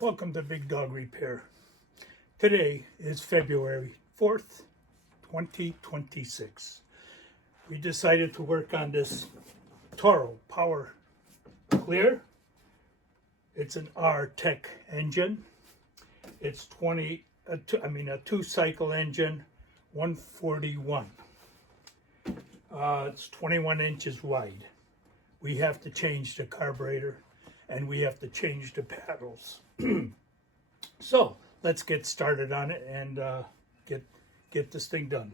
Welcome to Big Dog Repair. Today is February 4th, 2026. We decided to work on this Toro Power Clear. It's an R-TECK engine. It's a two-cycle engine, 141. It's 21 inches wide. We have to change the carburetor and we have to change the paddles. So let's get started on it and get this thing done.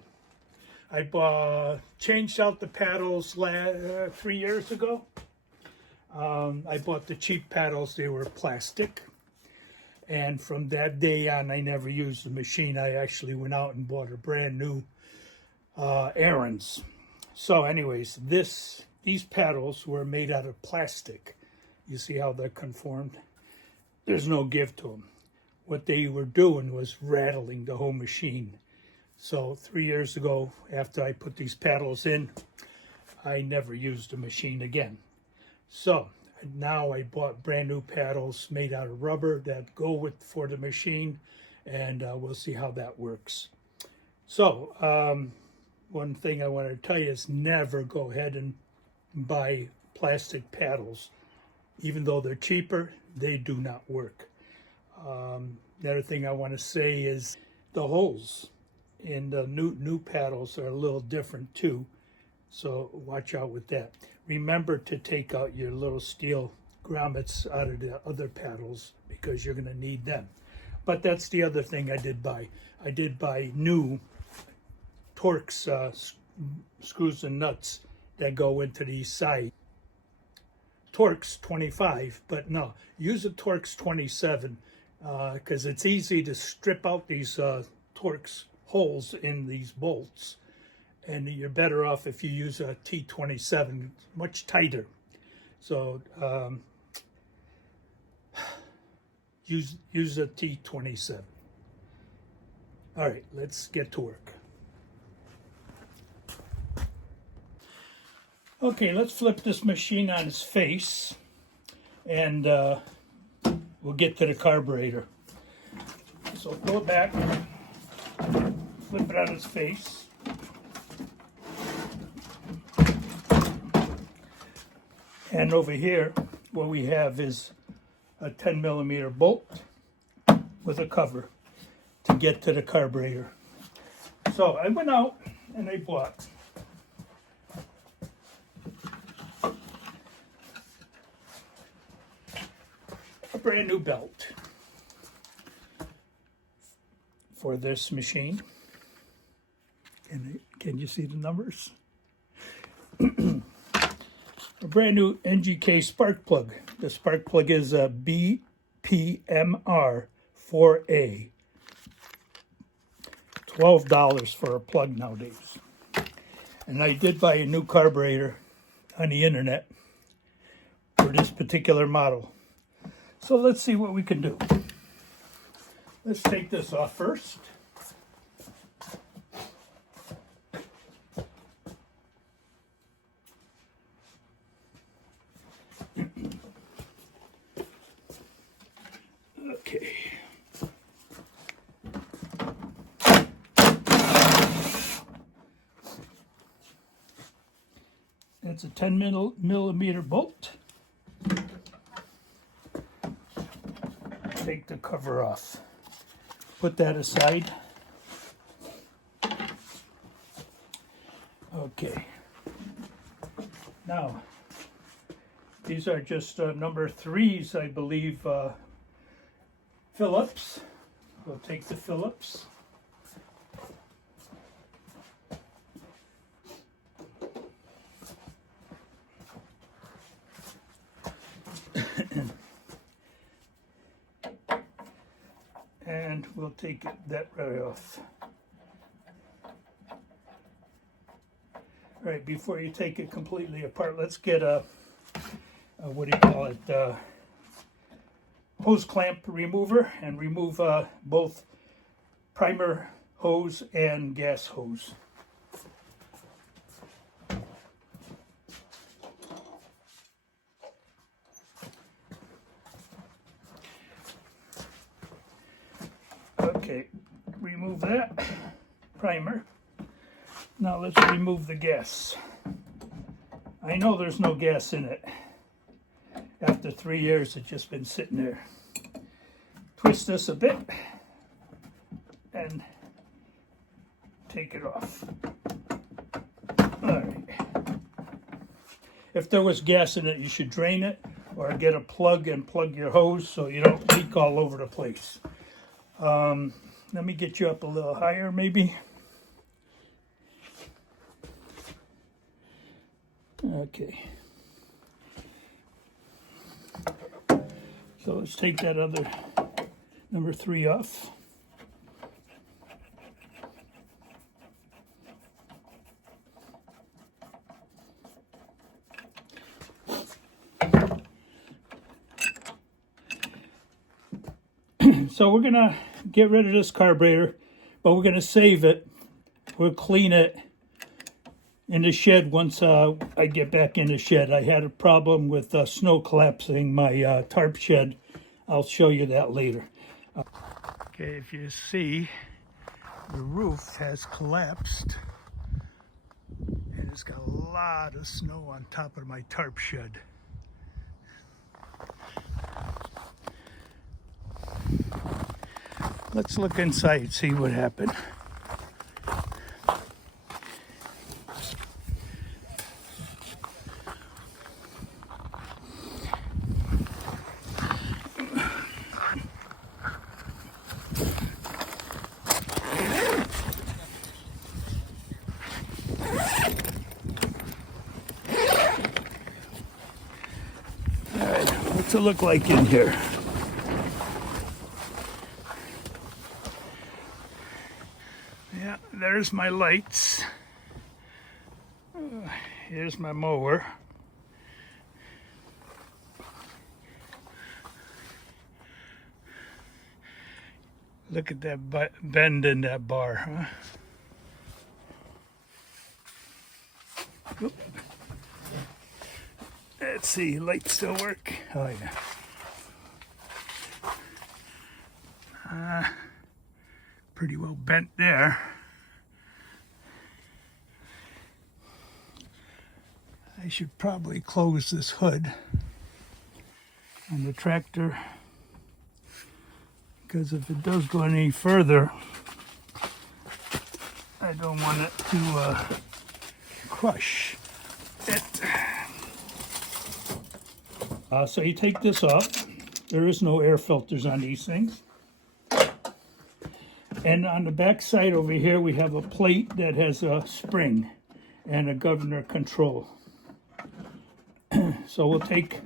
I changed out the paddles 3 years ago. I bought the cheap paddles. They were plastic. And from that day on, I never used the machine. I actually went out and bought a brand new Aaron's. So anyways, these paddles were made out of plastic. You see how they're conformed? There's no give to them. What they were doing was rattling the whole machine. So 3 years ago, after I put these paddles in, I never used the machine again. So now I bought brand new paddles made out of rubber that go for the machine, and we'll see how that works. So one thing I want to tell you is never go ahead and buy plastic paddles. Even though they're cheaper, they do not work. The other thing I want to say is the holes in the new paddles are a little different too, so watch out with that. Remember to take out your little steel grommets out of the other paddles because you're going to need them. But that's the other thing I did buy. I did buy new Torx screws and nuts that go into these sides. Torx 25, but no, use a Torx 27 because it's easy to strip out these Torx holes in these bolts, and you're better off if you use a T27, much tighter. So use a T27. All right, let's get to work. Okay, let's flip this machine on its face, and we'll get to the carburetor. So go back, flip it on its face. And over here, what we have is a 10 millimeter bolt with a cover to get to the carburetor. So I went out and I bought a brand new belt for this machine. Can you see the numbers? A brand new NGK spark plug. The spark plug is a BPMR 4A. $12 for a plug nowadays. And I did buy a new carburetor on the internet for this particular model. So let's see what we can do. Let's take this off first. Okay. That's a 10 millimeter bolt. Take the cover off. Put that aside. Okay. Now, these are just number 3s, I believe, Phillips. We'll take the Phillips. And we'll take that right off. All right, before you take it completely apart, let's get a what do you call it, hose clamp remover, and remove both primer hose and gas hose. Okay, remove that primer. Now let's remove the gas. I know there's no gas in it. After 3 years, it's just been sitting there. Twist this a bit and take it off. All right. If there was gas in it, you should drain it or get a plug and plug your hose so you don't leak all over the place. Let me get you up a little higher maybe. Okay. So let's take that other number 3 off. So we're gonna get rid of this carburetor, but we're gonna save it. We'll clean it in the shed once I get back in the shed. I had a problem with snow collapsing my tarp shed. I'll show you that later. Okay, if you see, the roof has collapsed and it's got a lot of snow on top of my tarp shed. Let's look inside, see what happened. All right, what's it look like in here? Yeah, there's my lights. Here's my mower. Look at that bend in that bar, huh? Oop. Let's see, lights still work. Oh yeah. Pretty well bent there. I should probably close this hood on the tractor, because if it does go any further, I don't want it to crush it. So you take this off. There is no air filters on these things. And on the back side over here, we have a plate that has a spring and a governor control. So we'll take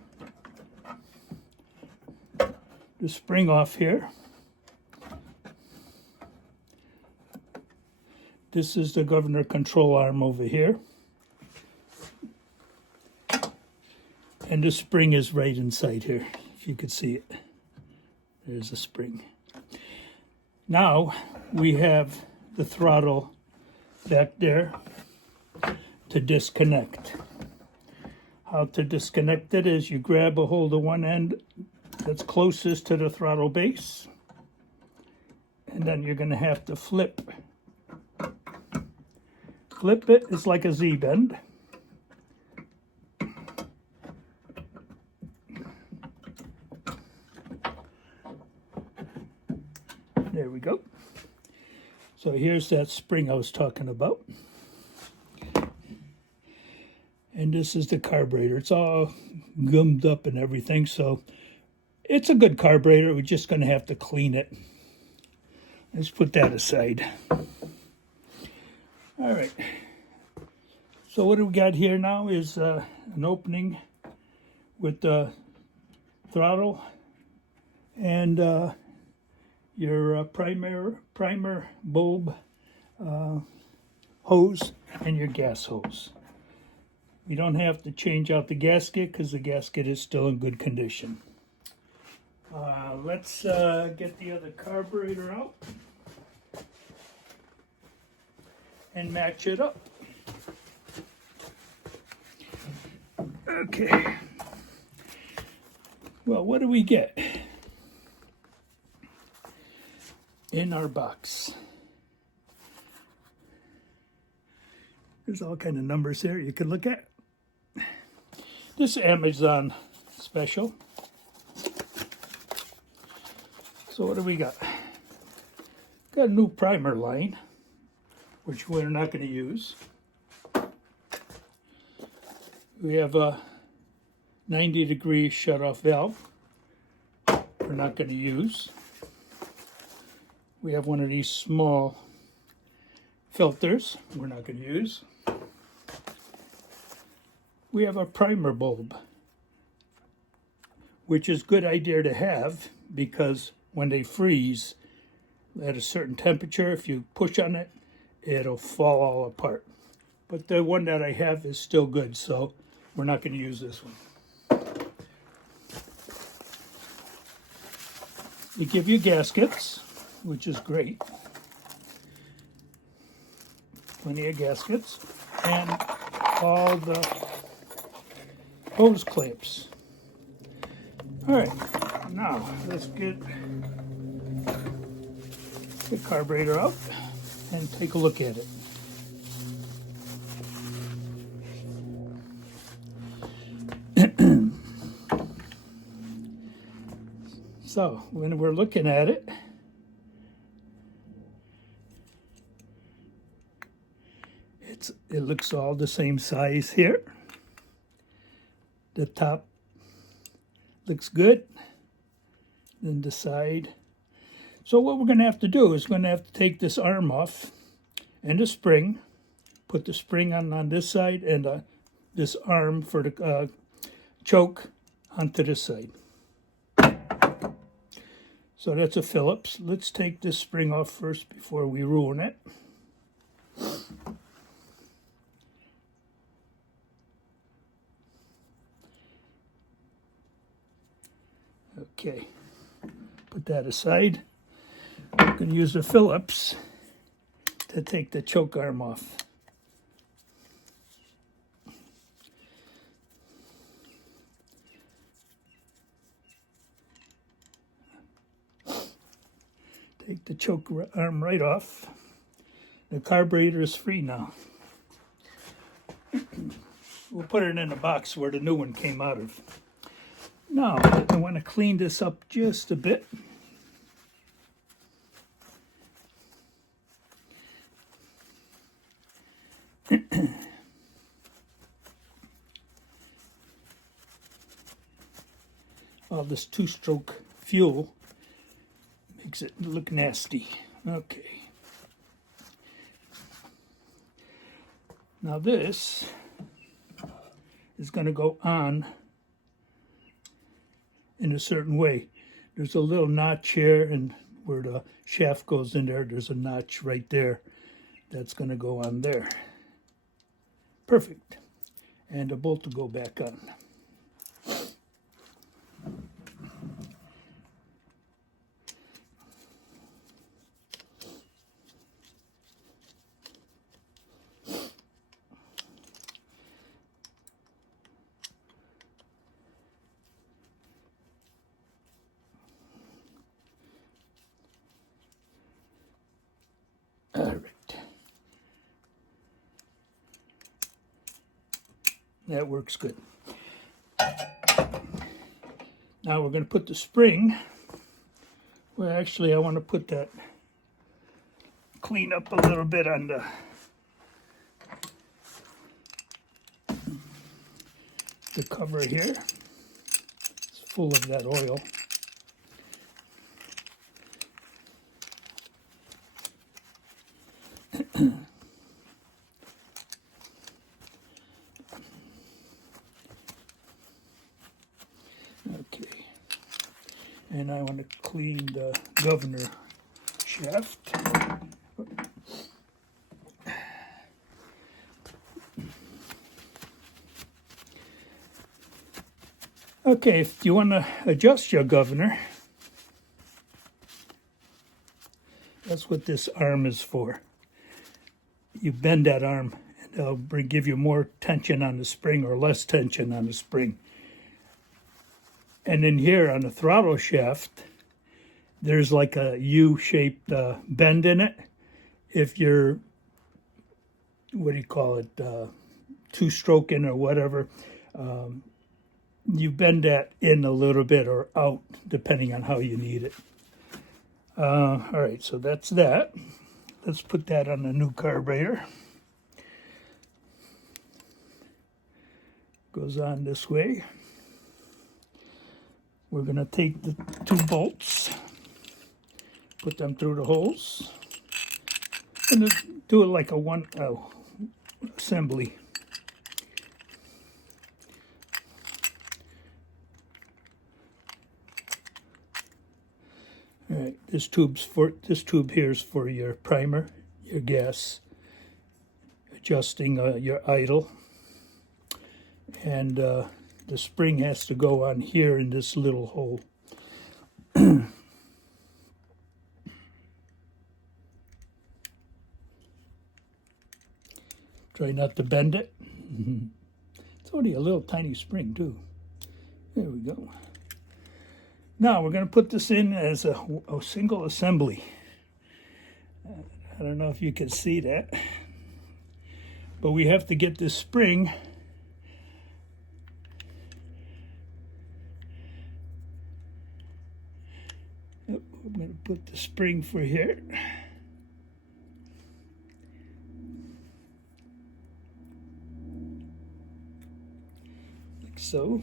the spring off here. This is the governor control arm over here. And the spring is right inside here, if you could see it. There's a spring. Now we have the throttle back there to disconnect. How to disconnect it is you grab a hold of one end that's closest to the throttle base, and then you're going to have to flip. Flip it, it's like a Z-bend. There we go. So here's that spring I was talking about. And this is the carburetor. It's all gummed up and everything, so it's a good carburetor. We're just going to have to clean it. Let's put that aside. All right. So what do we got here now is an opening with the throttle and your primer bulb hose and your gas hose. You don't have to change out the gasket because the gasket is still in good condition. Let's get the other carburetor out and match it up. Okay. Well, what do we get? in our box. There's all kind of numbers here you can look at. This Amazon special. So what do we got? Got a new primer line, which we're not going to use. We have a 90-degree shut-off valve. We're not going to use. We have one of these small filters. We're not going to use. We have a primer bulb, which is a good idea to have because when they freeze at a certain temperature, if you push on it, it'll fall all apart. But the one that I have is still good, so we're not going to use this one. They give you gaskets, which is great. Plenty of gaskets. And all the hose clamps. All right, now let's get the carburetor out and take a look at it. So when we're looking at it, it looks all the same size here. The top looks good, then the side. So what we're going to have to do is we're going to have to take this arm off and the spring, put the spring on this side and this arm for the choke onto this side. So that's a Phillips. Let's take this spring off first before we ruin it. Okay, put that aside. We're going to use the Phillips to take the choke arm off. Take the choke arm right off. The carburetor is free now. We'll put it in the box where the new one came out of. Now, I want to clean this up just a bit. All this two-stroke fuel makes it look nasty. Okay. Now this is going to go on in a certain way. There's a little notch here, and where the shaft goes in there, there's a notch right there. That's going to go on there. Perfect. And the bolt will go back on. All right. That works good. Now we're going to put the spring. Well, actually, I want to put that, clean up a little bit on the cover here. It's full of that oil. Okay, and I want to clean the governor shaft. Okay, if you want to adjust your governor, that's what this arm is for. You bend that arm, and it'll give you more tension on the spring or less tension on the spring. And then here on the throttle shaft, there's like a U-shaped bend in it. If you're, what do you call it, two-stroking or whatever, you bend that in a little bit or out, depending on how you need it. All right, so that's that. Let's put that on the new carburetor. Goes on this way. We're going to take the 2 bolts, put them through the holes, and do it like a one assembly. All right, this tube here is for your primer, your gas, adjusting your idle, and the spring has to go on here in this little hole. Try not to bend it. It's only a little tiny spring too. There we go. Now we're going to put this in as a single assembly. I don't know if you can see that, but we have to get this spring I'm going to put the spring for here. Like so.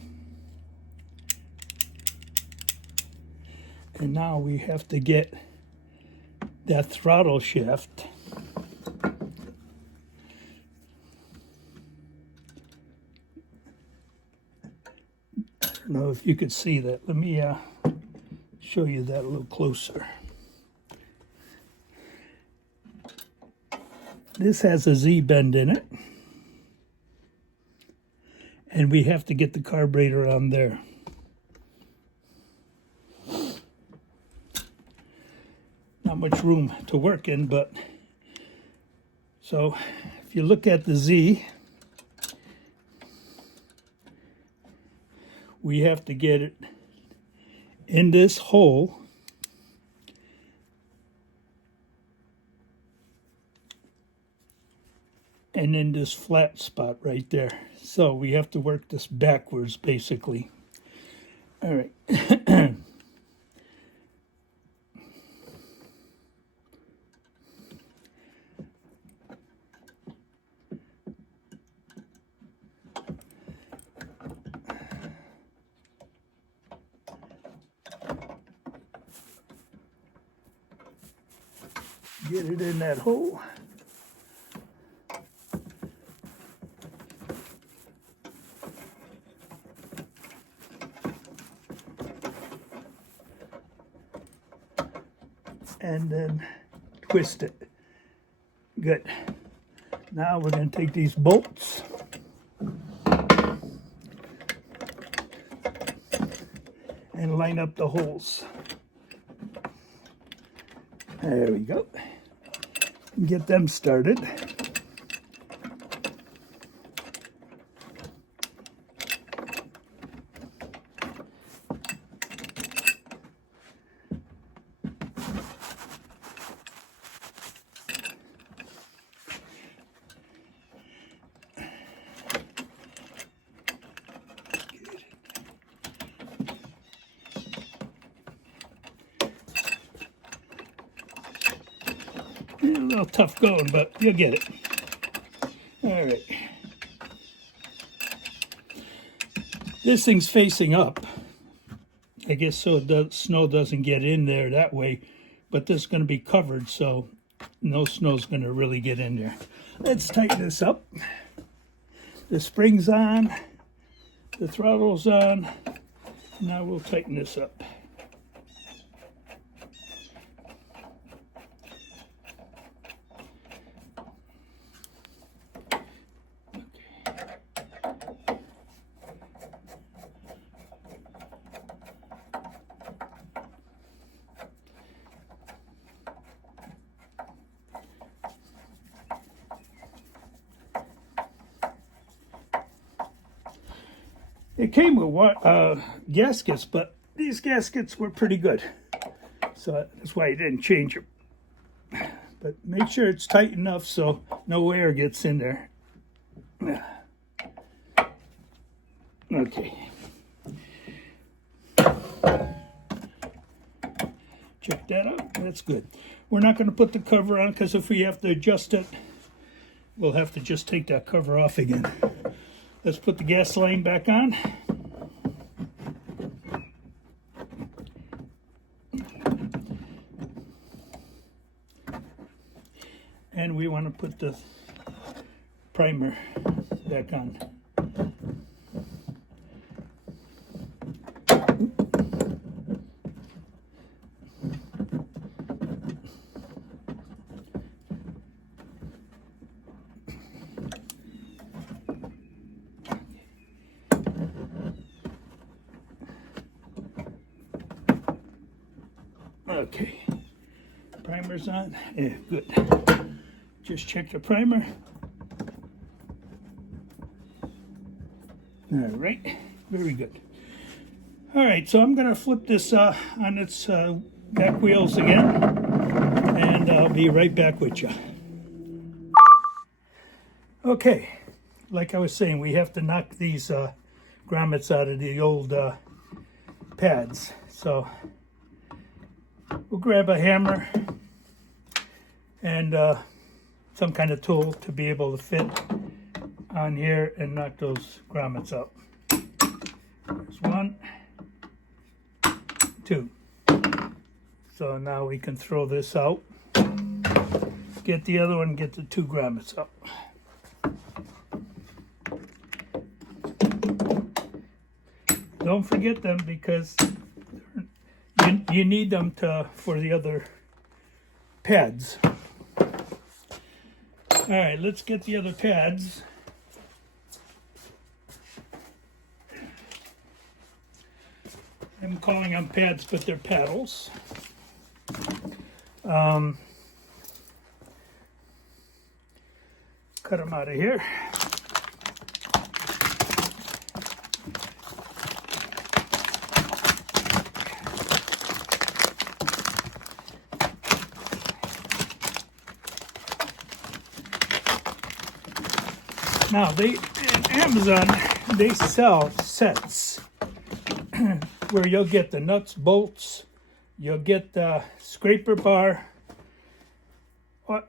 And now we have to get that throttle shaft I don't know if you could see that. Let me show you that a little closer. This has a Z bend in it, and we have to get the carburetor on there. Not much room to work in, but so if you look at the Z, we have to get it in this hole and in this flat spot right there. So we have to work this backwards, basically. All right. Get it in that hole. And then twist it. Good. Now we're going to take these bolts and line up the holes. There we go. Get them started. A little tough going, but you'll get it. All right. This thing's facing up, I guess, so snow doesn't get in there that way, but this is going to be covered, so no snow's going to really get in there. Let's tighten this up. The spring's on, the throttle's on. Now we'll tighten this up. It came with gaskets, but these gaskets were pretty good. So that's why I didn't change it. But make sure it's tight enough so no air gets in there. Okay. Check that out. That's good. We're not going to put the cover on because if we have to adjust it, we'll have to just take that cover off again. Let's put the gas line back on. And we want to put the primer back on. Okay, primer's on. Yeah, good. Just check the primer. All right, very good. All right, so I'm going to flip this on its back wheels again, and I'll be right back with you. Okay, like I was saying, we have to knock these grommets out of the old pads. So we'll grab a hammer and some kind of tool to be able to fit on here and knock those grommets out. There's one, two. So now we can throw this out, get the other one, get the two grommets up. Don't forget them because you need them for the other pads. All right, let's get the other pads. I'm calling them pads, but they're paddles. Cut them out of here. Now, in Amazon, they sell sets where you'll get the nuts, bolts, you'll get the scraper bar,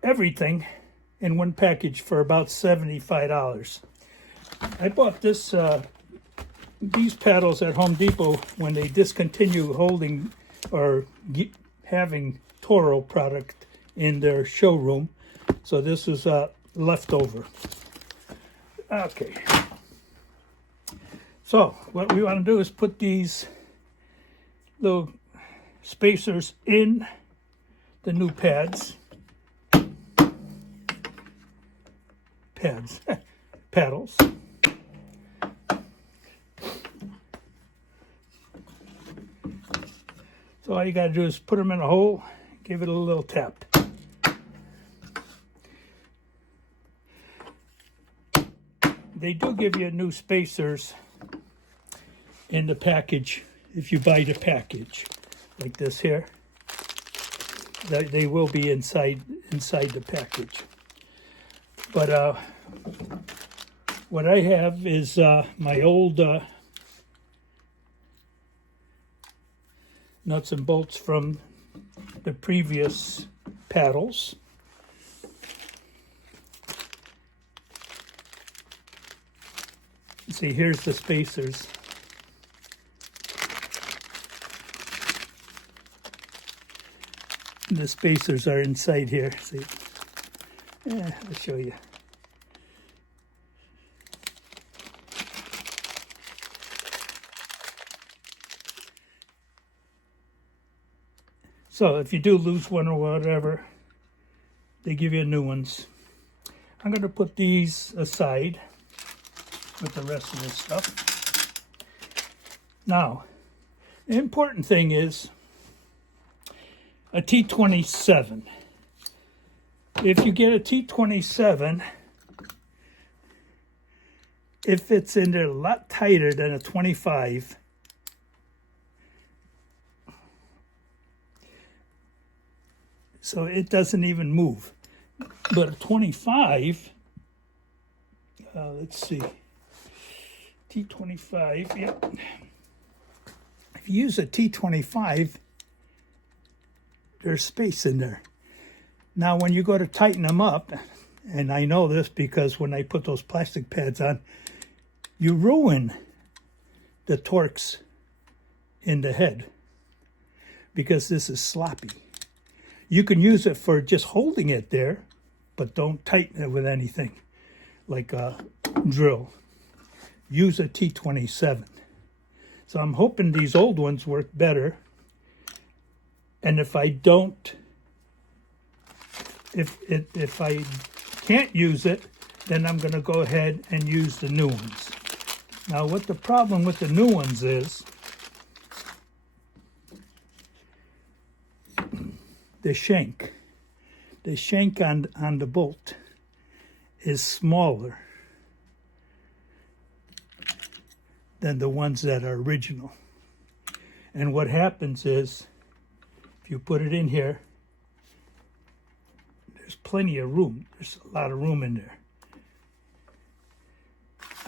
everything in one package for about $75. I bought these paddles at Home Depot when they discontinued holding or having Toro product in their showroom. So this is leftover. Okay, so what we want to do is put these little spacers in the new paddles. So all you got to do is put them in a hole, give it a little tap. They do give you new spacers in the package if you buy the package, like this here. They will be inside the package. But what I have is my old nuts and bolts from the previous paddles. See, here's the spacers. The spacers are inside here. See, I'll show you. So if you do lose one or whatever, they give you new ones. I'm going to put these aside with the rest of this stuff. Now, the important thing is a T27. If you get a T27, it fits in there a lot tighter than a 25. So it doesn't even move. But a 25, let's see, T25, yep. If you use a T25, there's space in there. Now when you go to tighten them up, and I know this because when I put those plastic pads on, you ruin the Torx in the head because this is sloppy. You can use it for just holding it there, but don't tighten it with anything like a drill. Use a T27. So I'm hoping these old ones work better. And if I don't, if I can't use it, then I'm going to go ahead and use the new ones. Now what the problem with the new ones is, the shank on the bolt is smaller than the ones that are original. And what happens is, if you put it in here, there's plenty of room. There's a lot of room in there.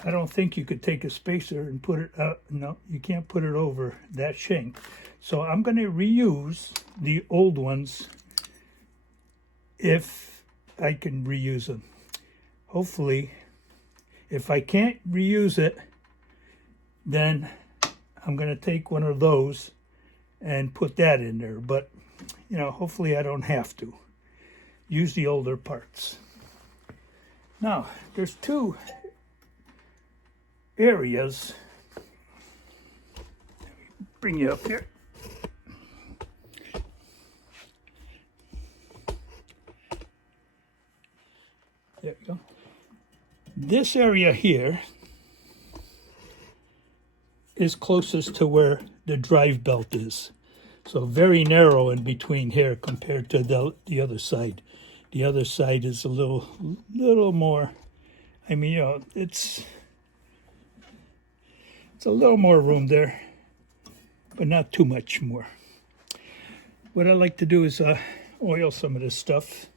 I don't think you could take a spacer and put it up. No, you can't put it over that shank. So I'm going to reuse the old ones if I can reuse them. Hopefully, if I can't reuse it, then I'm going to take one of those and put that in there. But, you know, hopefully I don't have to. Use the older parts. Now, there's two areas. Let me bring you up here. There we go. This area here is closest to where the drive belt is. So very narrow in between here compared to the other side. The other side is a little more, I mean, you know, it's a little more room there, but not too much more. What I like to do is oil some of this stuff.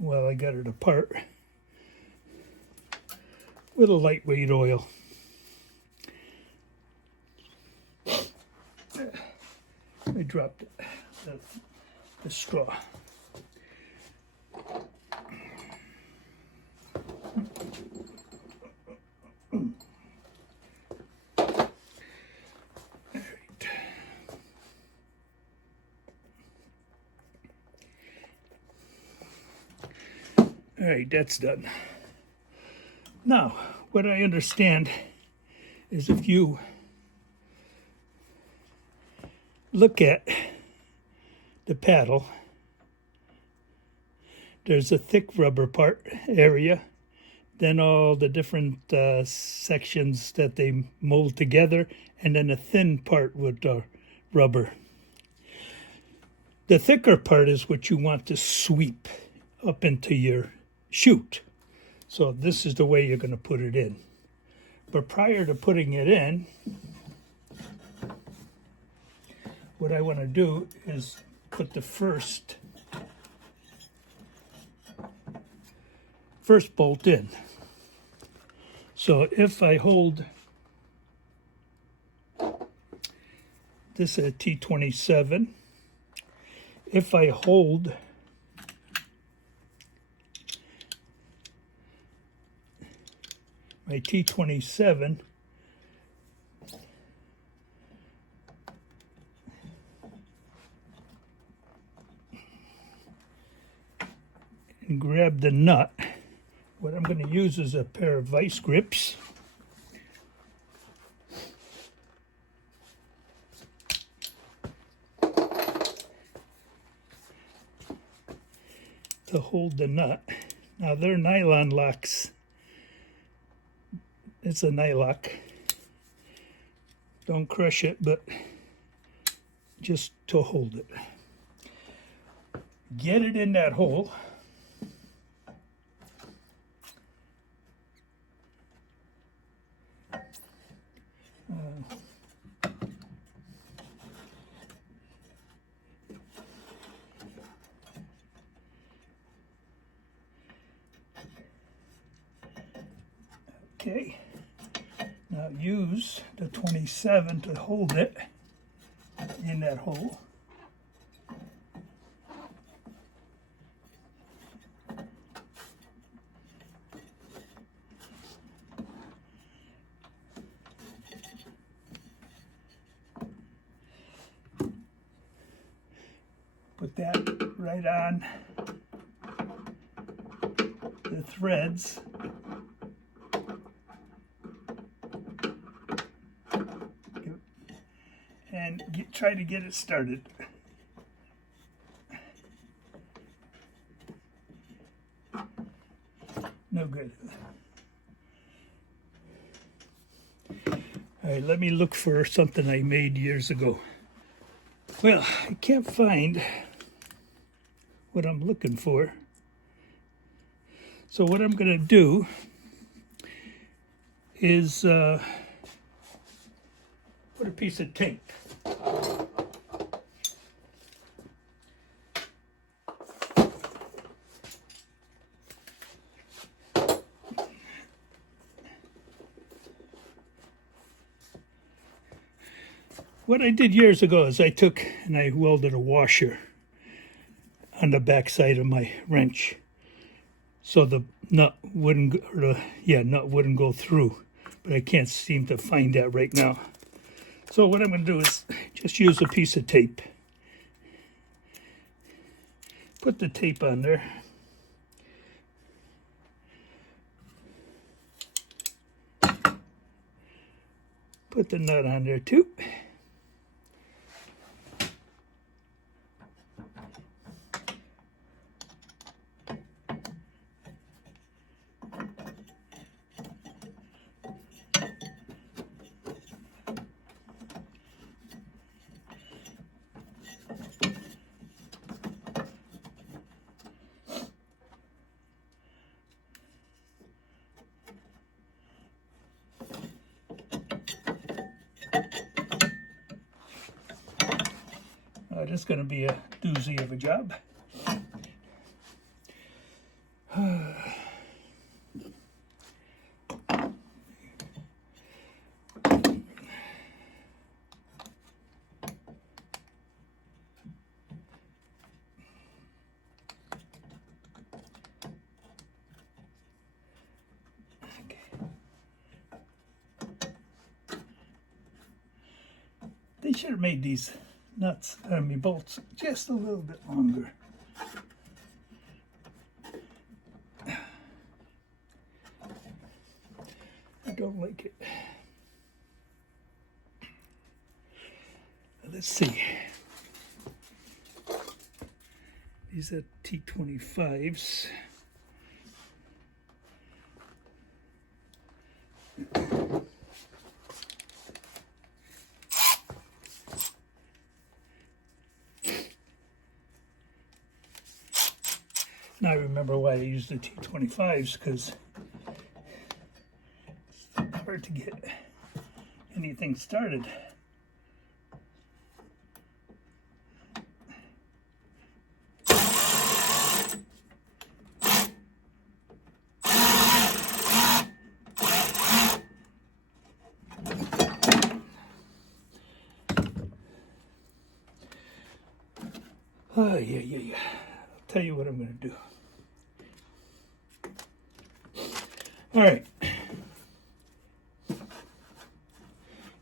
Well, I got it apart with a lightweight oil. I dropped the straw. All right, that's done. Now, what I understand is if you look at the paddle, there's a thick rubber part area, then all the different sections that they mold together, and then a thin part with rubber. The thicker part is what you want to sweep up into your chute. So this is the way you're going to put it in. But prior to putting it in, what I want to do is put the first bolt in. So if I hold this at T27, if I hold my T27 and grab the nut, what I'm going to use is a pair of vice grips. To hold the nut. Now they're nylon locks. It's a nylock. Don't crush it, but just to hold it. get it in that hole. Okay, now use the 27 to hold it in that hole. Put that right on the threads. And try to get it started. No good. All right, let me look for something I made years ago. Well, I can't find what I'm looking for. So what I'm going to do is put a piece of tape. What I did years ago is I took and I welded a washer on the back side of my wrench, so the nut wouldn't, nut wouldn't go through. But I can't seem to find that right now. So what I'm going to do is just use a piece of tape. Put the tape on there. Put the nut on there too. This is going to be a doozy of a job. They should have made these bolts just a little bit longer. I don't like it. Let's see. These are T25s. Now I remember why I used the T25s, because it's hard to get anything started. Oh, yeah. I'll tell you what I'm going to do. All right.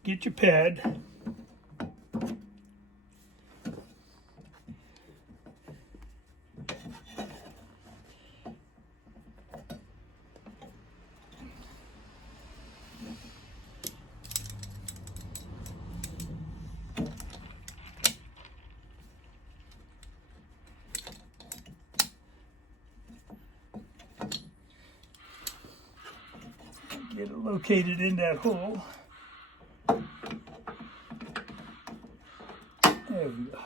Get your pad. Get it located in that hole. There we go.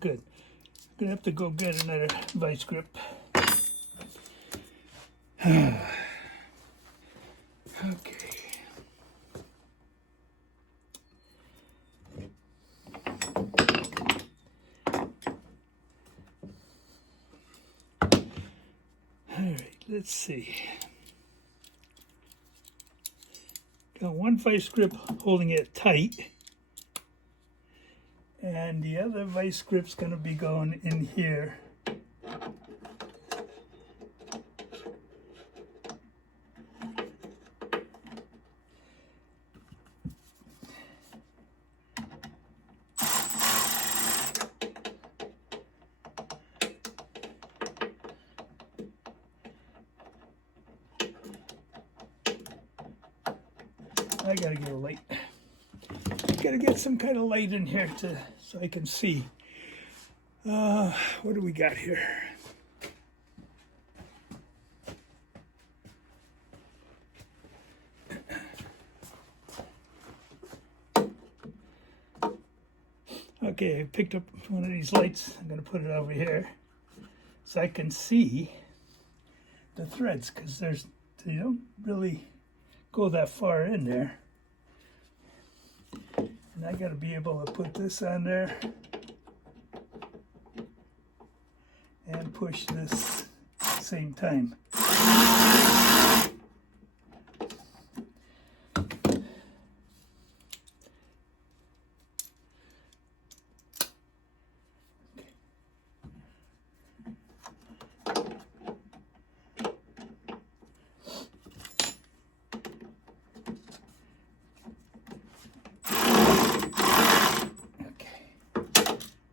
good. I'm gonna have to go get another vice grip. Okay. All right, let's see. Got one vice grip holding it tight, and the other vice grip's going to be going in here. I gotta get a light. Gotta get some kind of light in here so I can see. What do we got here? Okay, I picked up one of these lights. I'm gonna put it over here so I can see the threads, because they don't really go that far in there. And I gotta be able to put this on there and push this at the same time.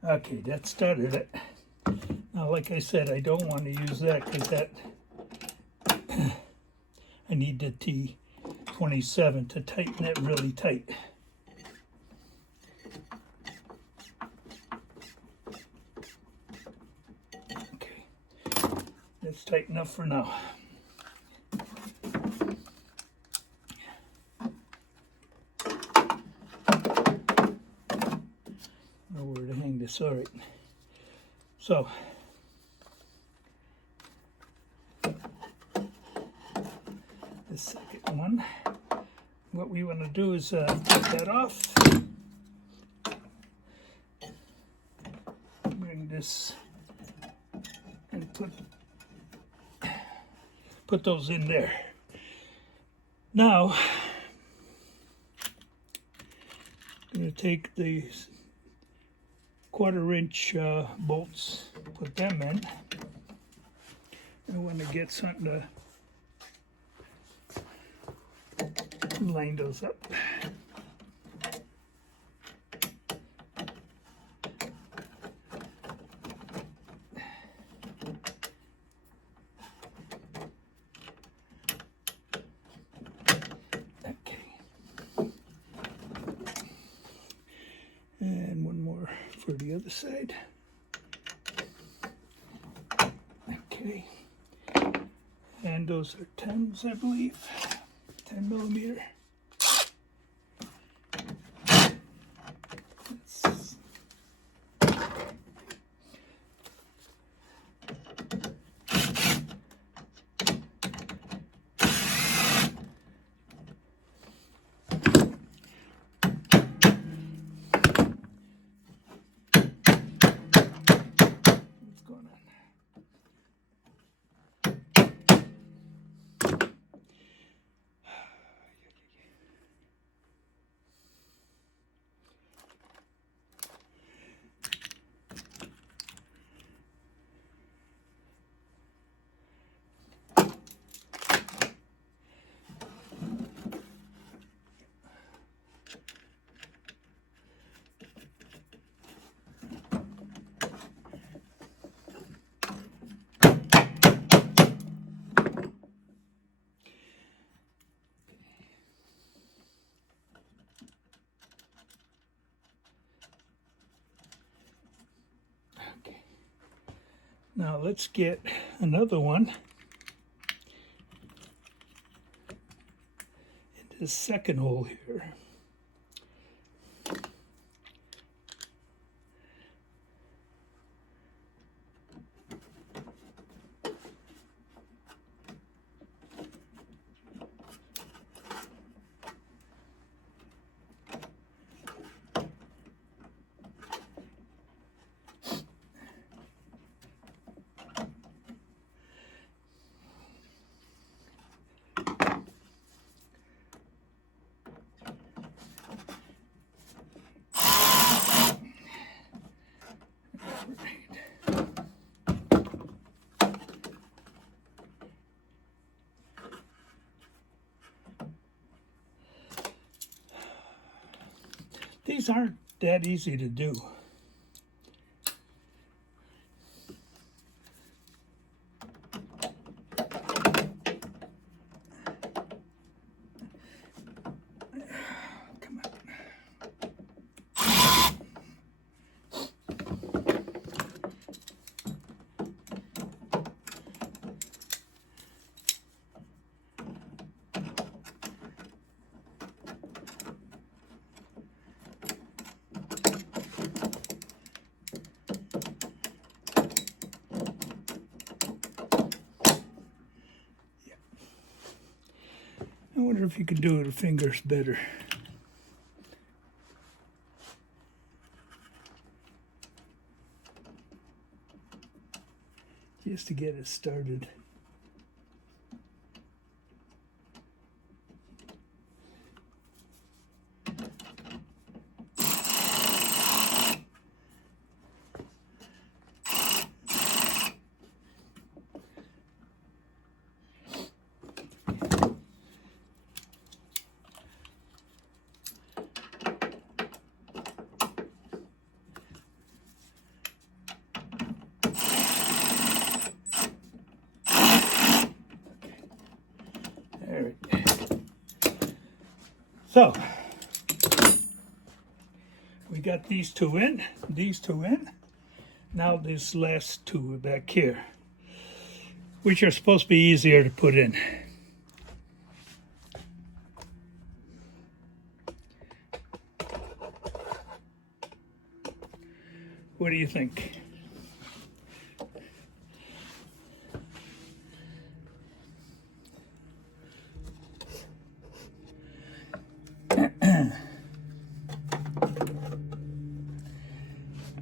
Okay, that started it. Now, like I said, I don't want to use that because I need the T27 to tighten it really tight. Okay, that's tight enough for now. All right, so the second one, what we want to do is take that off, bring this and put those in there. Now I'm going to take these 1/4-inch bolts, put them in. I want to get something to line those up. And one more for the other side. Okay. And those are 10s, I believe. 10 millimeter. Now let's get another one in this second hole here. these aren't that easy to do. Come on. I wonder if you could do it with fingers better. Just to get it started. All right. So we got these two in, Now these last two are back here, which are supposed to be easier to put in. What do you think?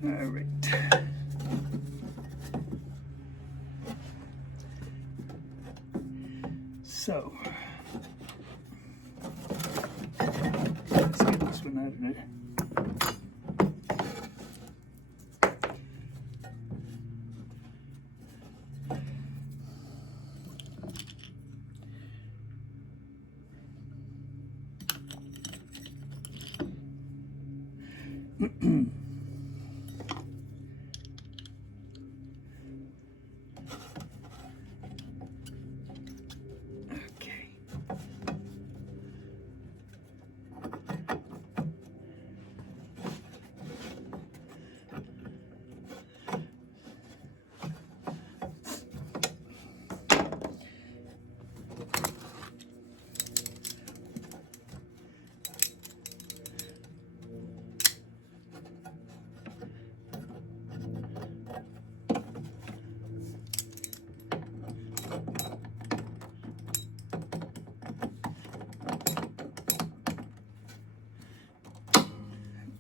All right. So, let's get this one out of there.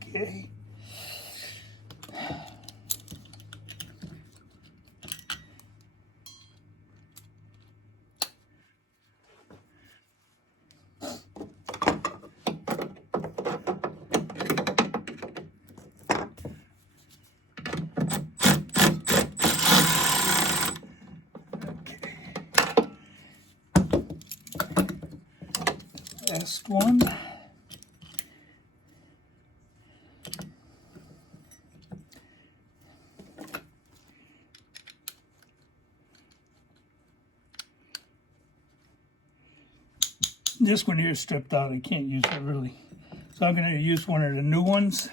Okay. Last one. This one here is stripped out. I can't use it really. So I'm going to use one of the new ones.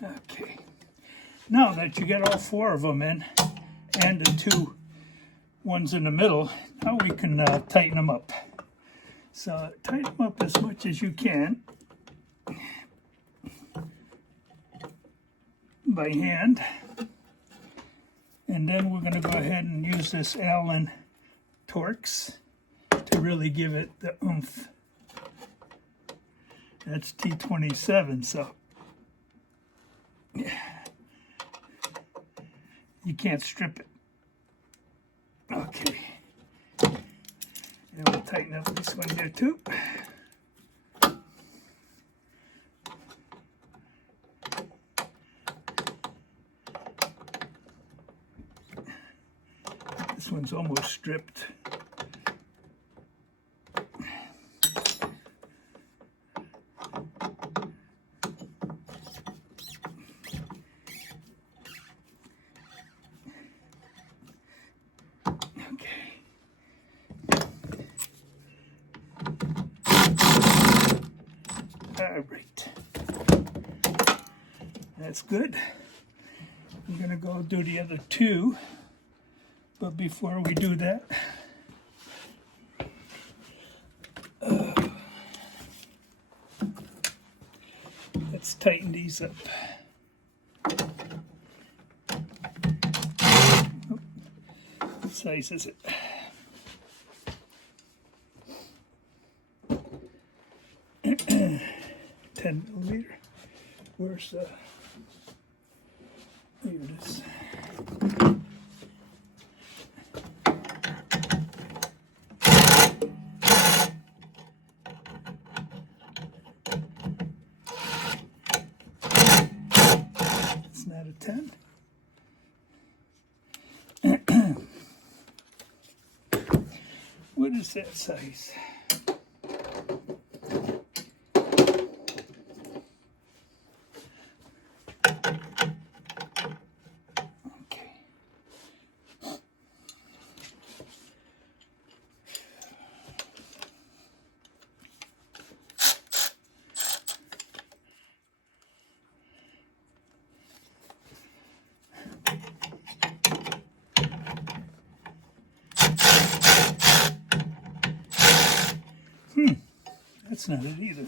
Okay, now that you get all four of them in and the two ones in the middle, now we can tighten them up. So tighten them up as much as you can by hand, and then we're going to go ahead and use this Allen Torx to really give it the oomph. That's T27, so You can't strip it. Okay. And we'll tighten up this one here too. This one's almost stripped. All right, that's good. I'm gonna go do the other two, but before we do that, let's tighten these up. What size is it? 10 millimeter. Where's the? Here it is. It's not a 10. What is that size? That's not it either.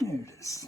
There it is.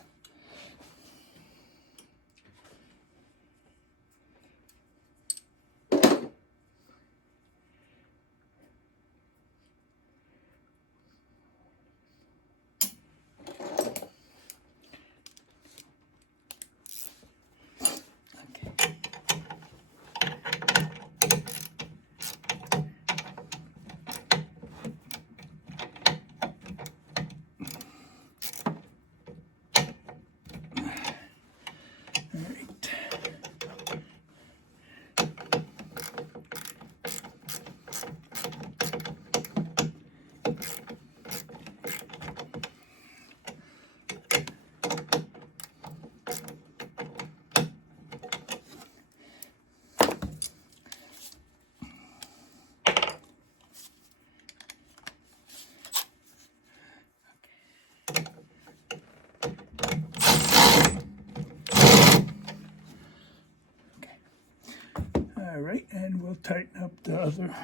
All right, and we'll tighten up the other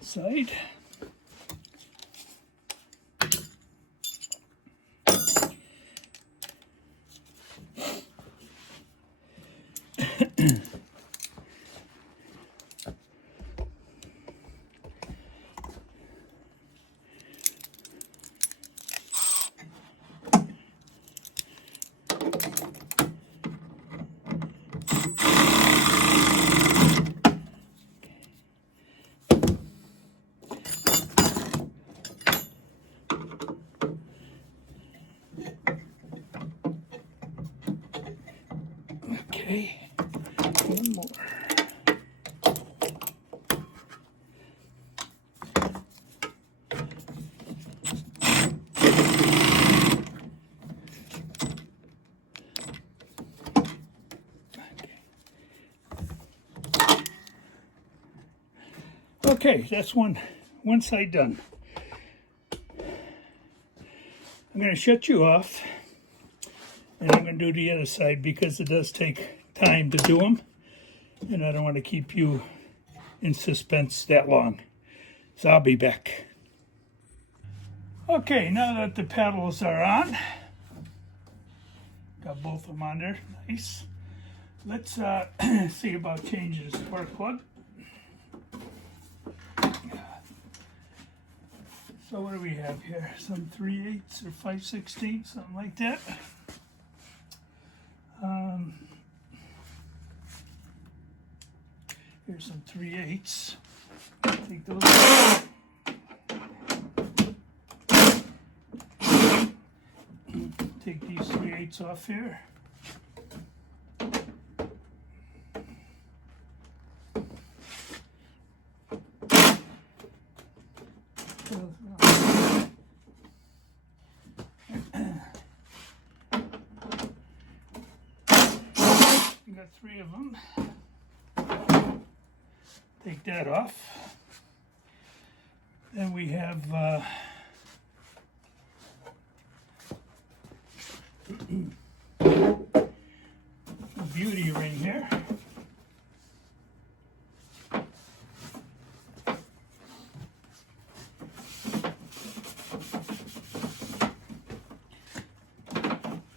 side. Okay, one more. Okay, that's one side done. I'm going to shut you off, and I'm going to do the other side because it does take time to do them, and I don't want to keep you in suspense that long. So I'll be back. Okay, now that the pedals are on, got both of them on there, nice. Let's see about changing the spark plug. So what do we have here? Some 3/8 or 5/16, something like that. Here's some 3/8. Take those out. Take these 3/8 off here. We got 3 of them. Take that off. Then we have a beauty ring here.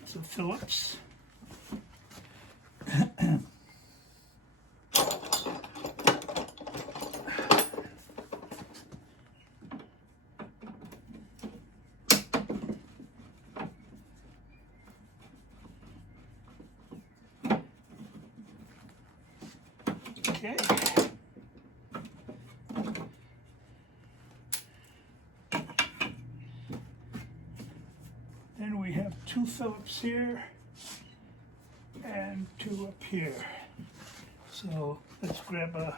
It's a Phillips. Okay. Then we have 2 Phillips here and 2 up here. So let's grab a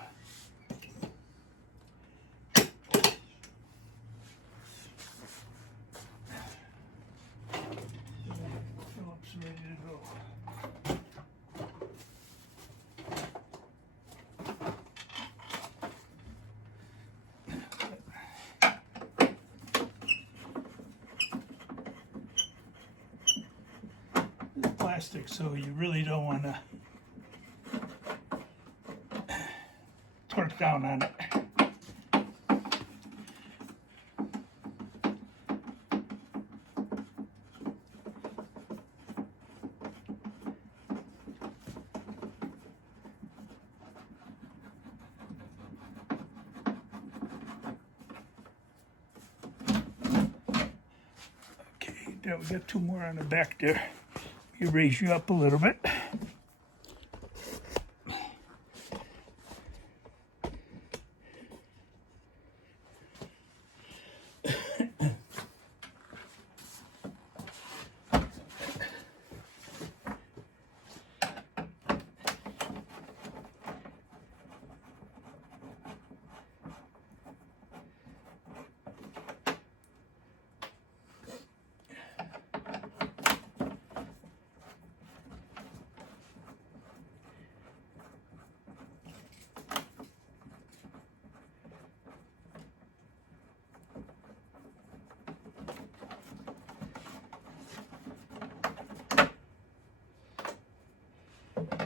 Phillips ready to go. Plastic, so you really don't want to torque down on it. Okay, there we got 2 more on the back there. You raise you up a little bit.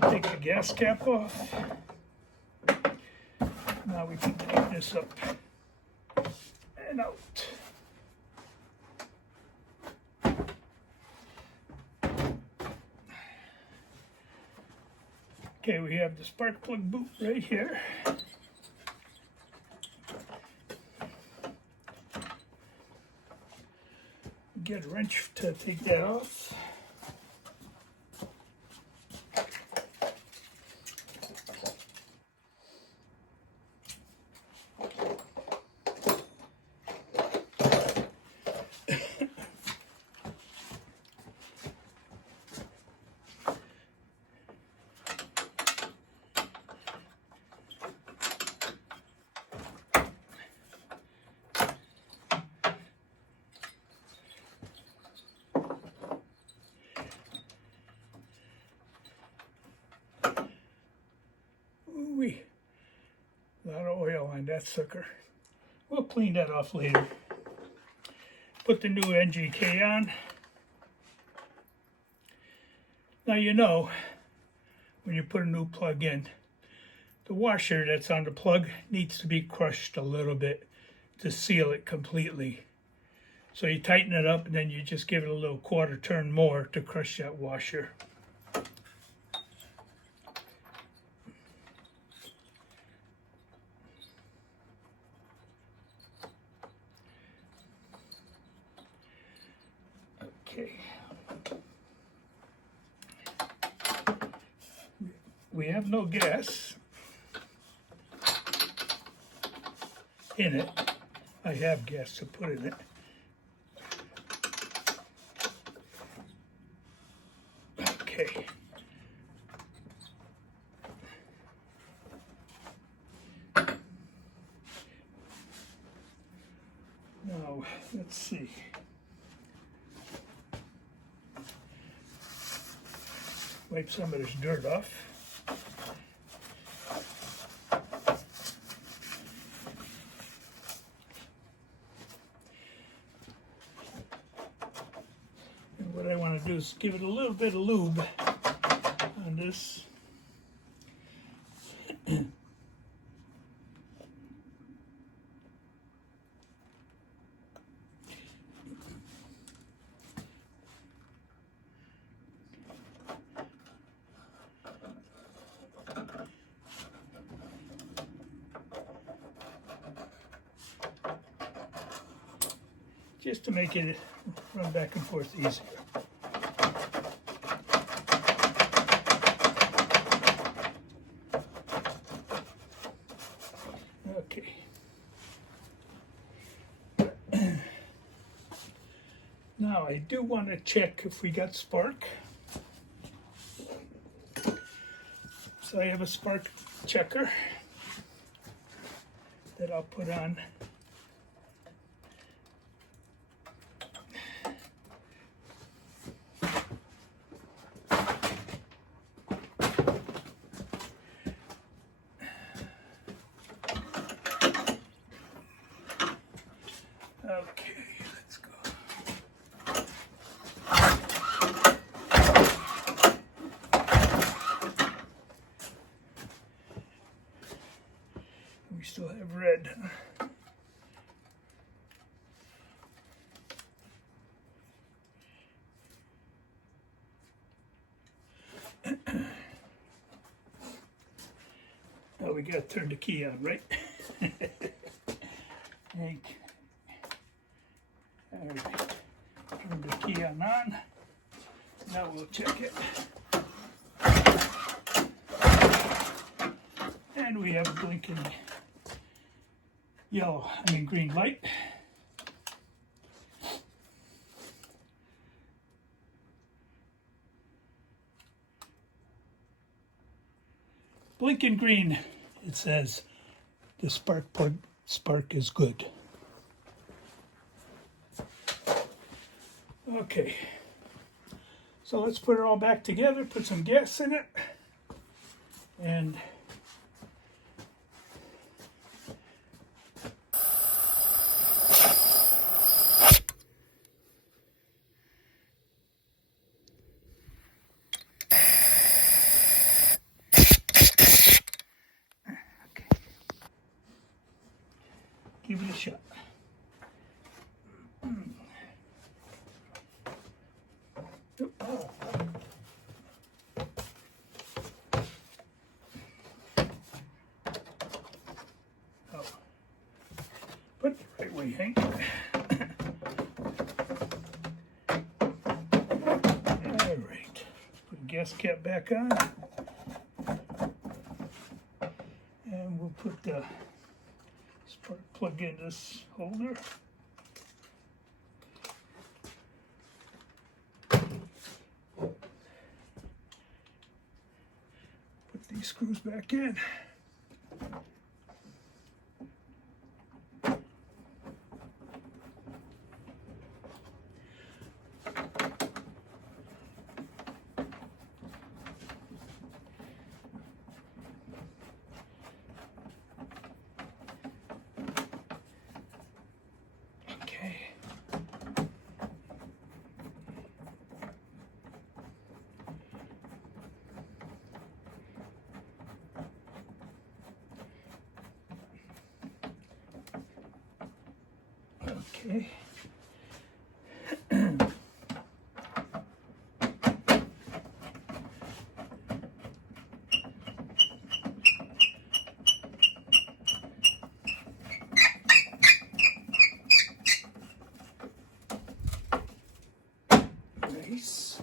Take the gas cap off. Now we can take this up and out. Okay, we have the spark plug boot right here. Get a wrench to take that off. Ooh-wee. A lot of oil on that sucker. We'll clean that off later. Put the new NGK on. Now you know, when you put a new plug in, the washer that's on the plug needs to be crushed a little bit to seal it completely. So you tighten it up and then you just give it a little quarter turn more to crush that washer. Okay. We have no gas in it. I have gas to put in it. Okay. Now, let's see. Wipe some of this dirt off. And what I want to do is give it a little bit of lube on this. Just to make it run back and forth easier. Okay. Now I do want to check if we got spark. So I have a spark checker that I'll put on. Okay, let's go. We still have red. Now we gotta turn the key on, right? Hank. All right. Turn the key on. Now we'll check it. And we have a blinking green light. Blinking green, it says the spark plug spark is good. Okay, so let's put it all back together, put some gas in it, and give it a shot. Put it the right way, Hank. All right. Put the gas cap back on. And we'll put the spark plug in this holder. Put these screws back in. Okay. case.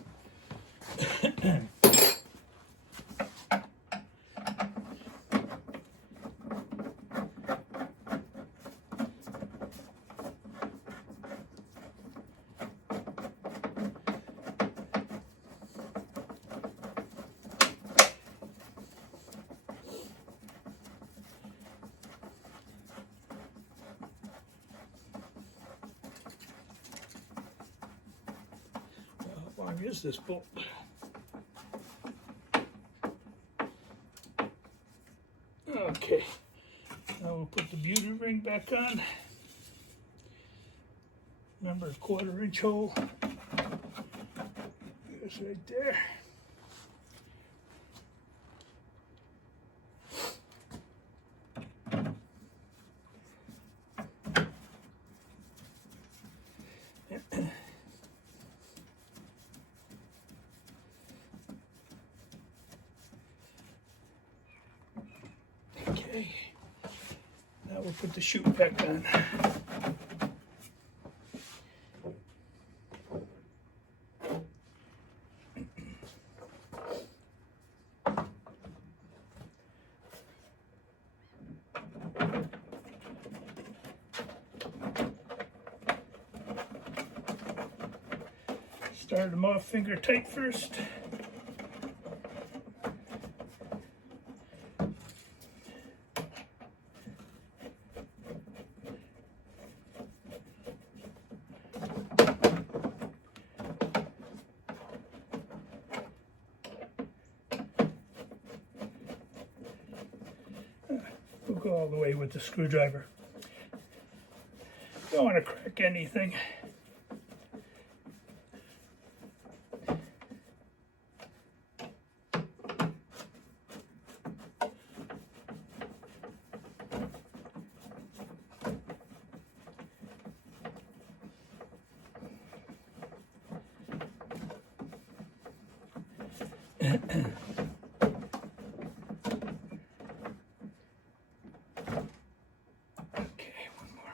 How long is this bolt? Okay, now we'll put the beauty ring back on. Remember, a 1/4 inch hole. It's right there. Okay, now we'll put the chute back on. Start them off finger tight first. We'll go all the way with the screwdriver. Don't want to crack anything. Okay, one more.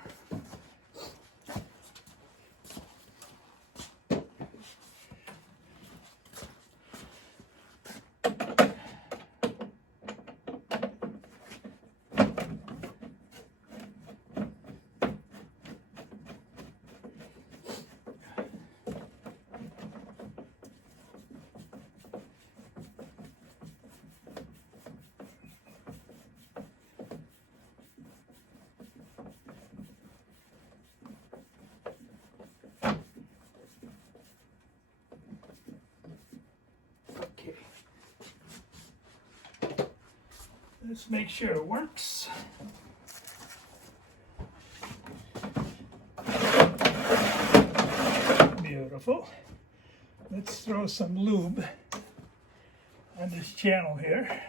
Okay. Let's make sure it works. Beautiful. Let's throw some lube on this channel here.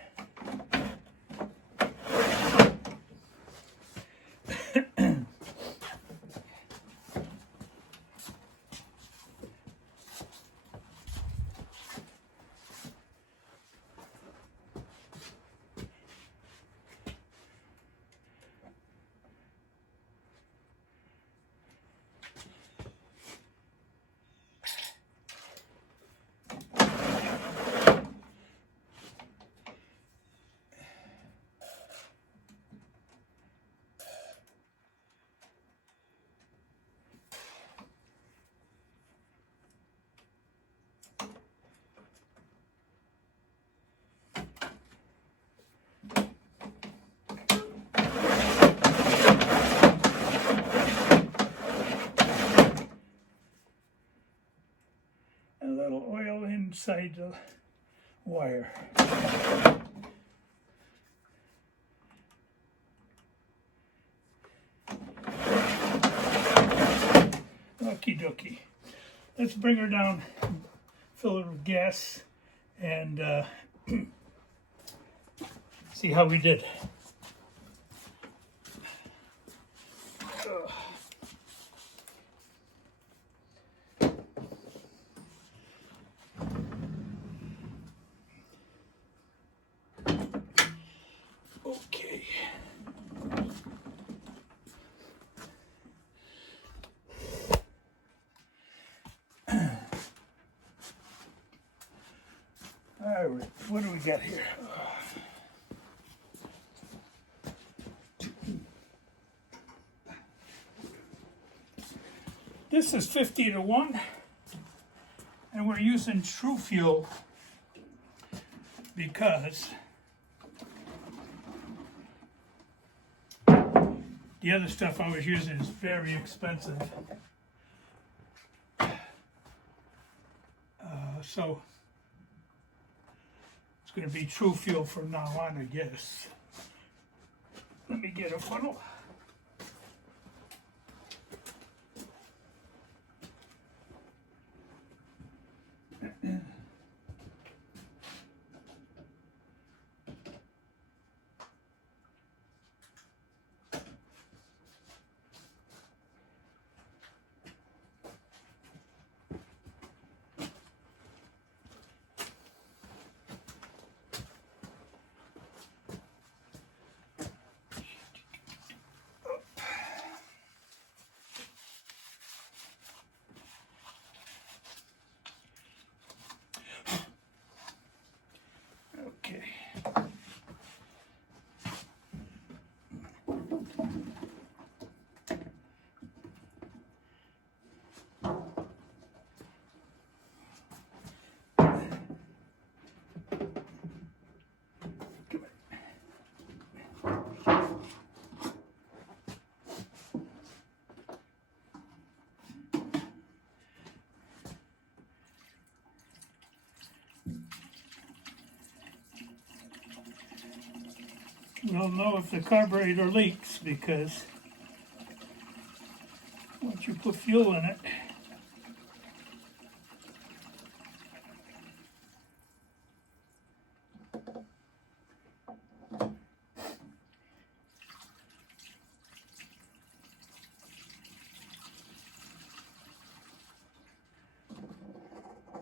A little oil inside the wire. Okie dokie. Let's bring her down, fill her with gas, and see how we did. Okay. All right, what do we got here? This is 50 to 1, and we're using True Fuel because the other stuff I was using is very expensive. So it's going to be True Fuel from now on, I guess. Let me get a funnel. Okay. We'll know if the carburetor leaks because once you put fuel in it,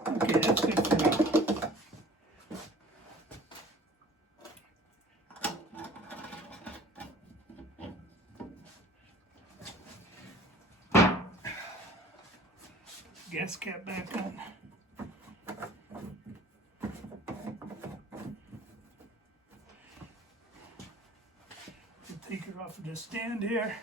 okay, that's good for now. Gas cap back on. We'll take it off of the stand here.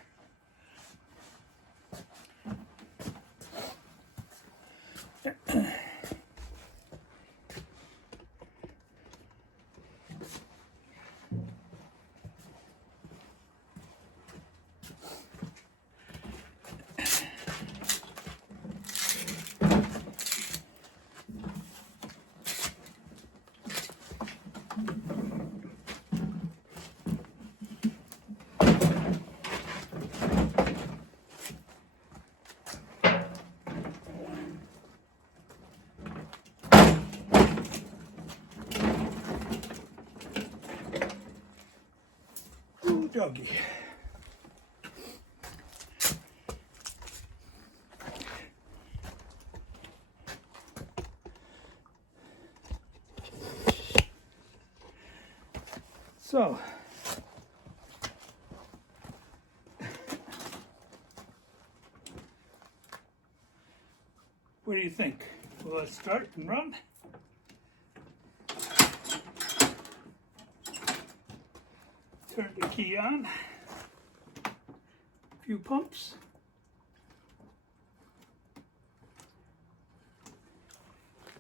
Doggy. So, what do you think? Will it start and run? Turn the key on, a few pumps.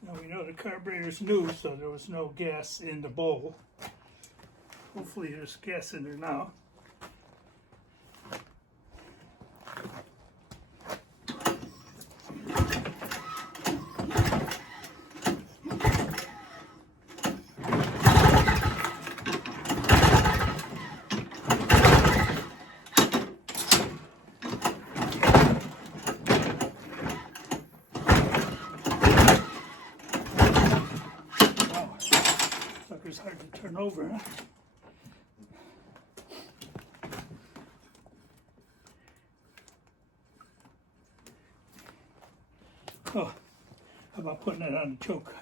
Now we know the carburetor's new, so there was no gas in the bowl. Hopefully there's gas in there now. Sucker's hard to turn over, huh? Oh, how about putting it on the choke?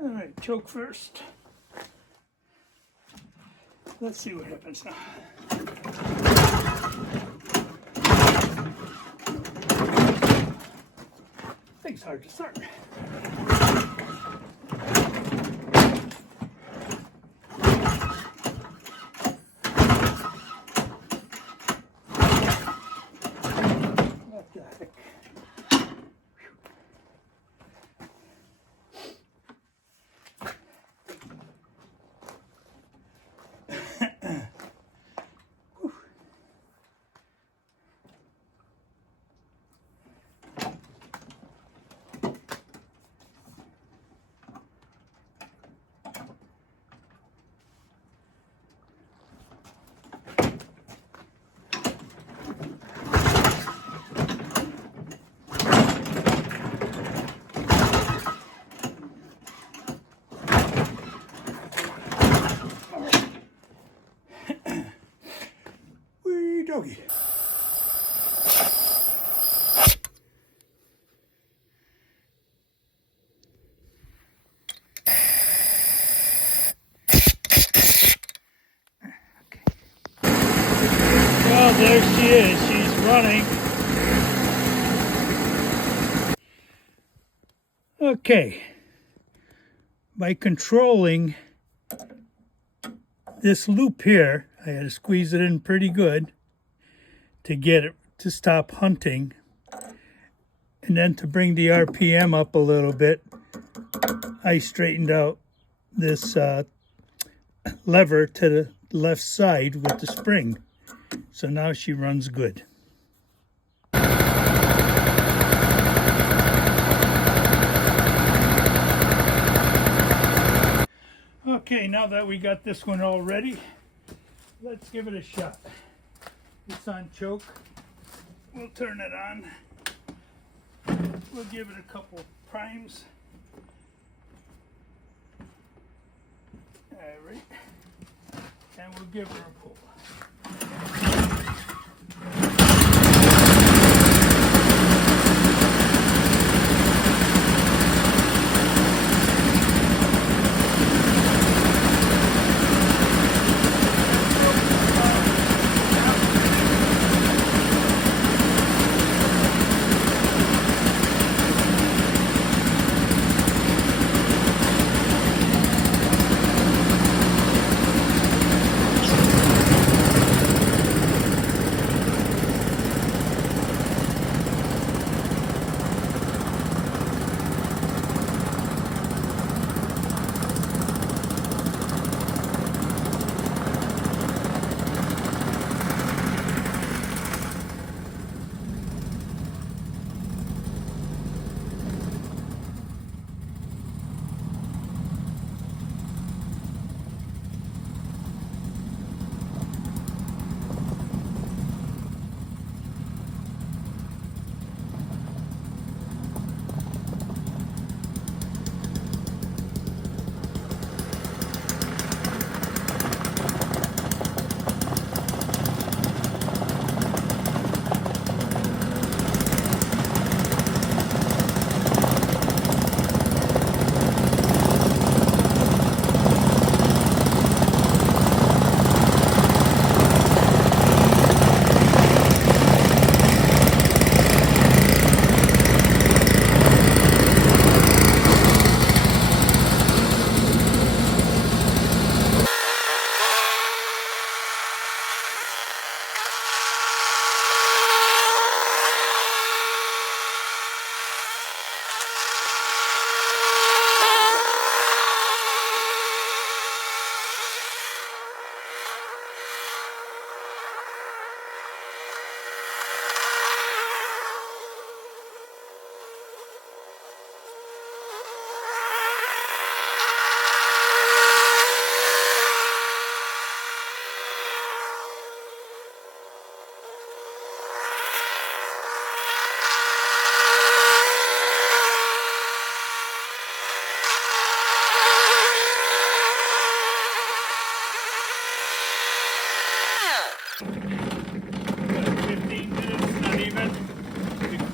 All right, choke first. Let's see what happens now. Thing's hard to start. What the heck? Wee doggy. Well, there she is. She's running. Okay. By controlling this loop here, I had to squeeze it in pretty good to get it to stop hunting. And then to bring the RPM up a little bit, I straightened out this lever to the left side with the spring. So now she runs good. Okay, now that we got this one all ready, let's give it a shot. It's on choke. We'll turn it on. We'll give it a couple primes. All right. And we'll give her a pull.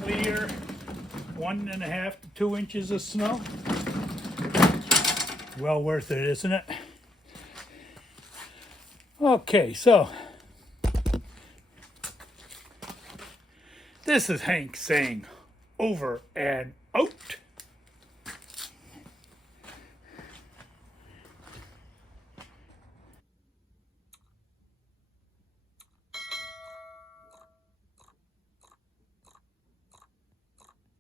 clear 1.5 to 2 inches of snow. Well worth it, isn't it? Okay, so this is Hank saying over and out.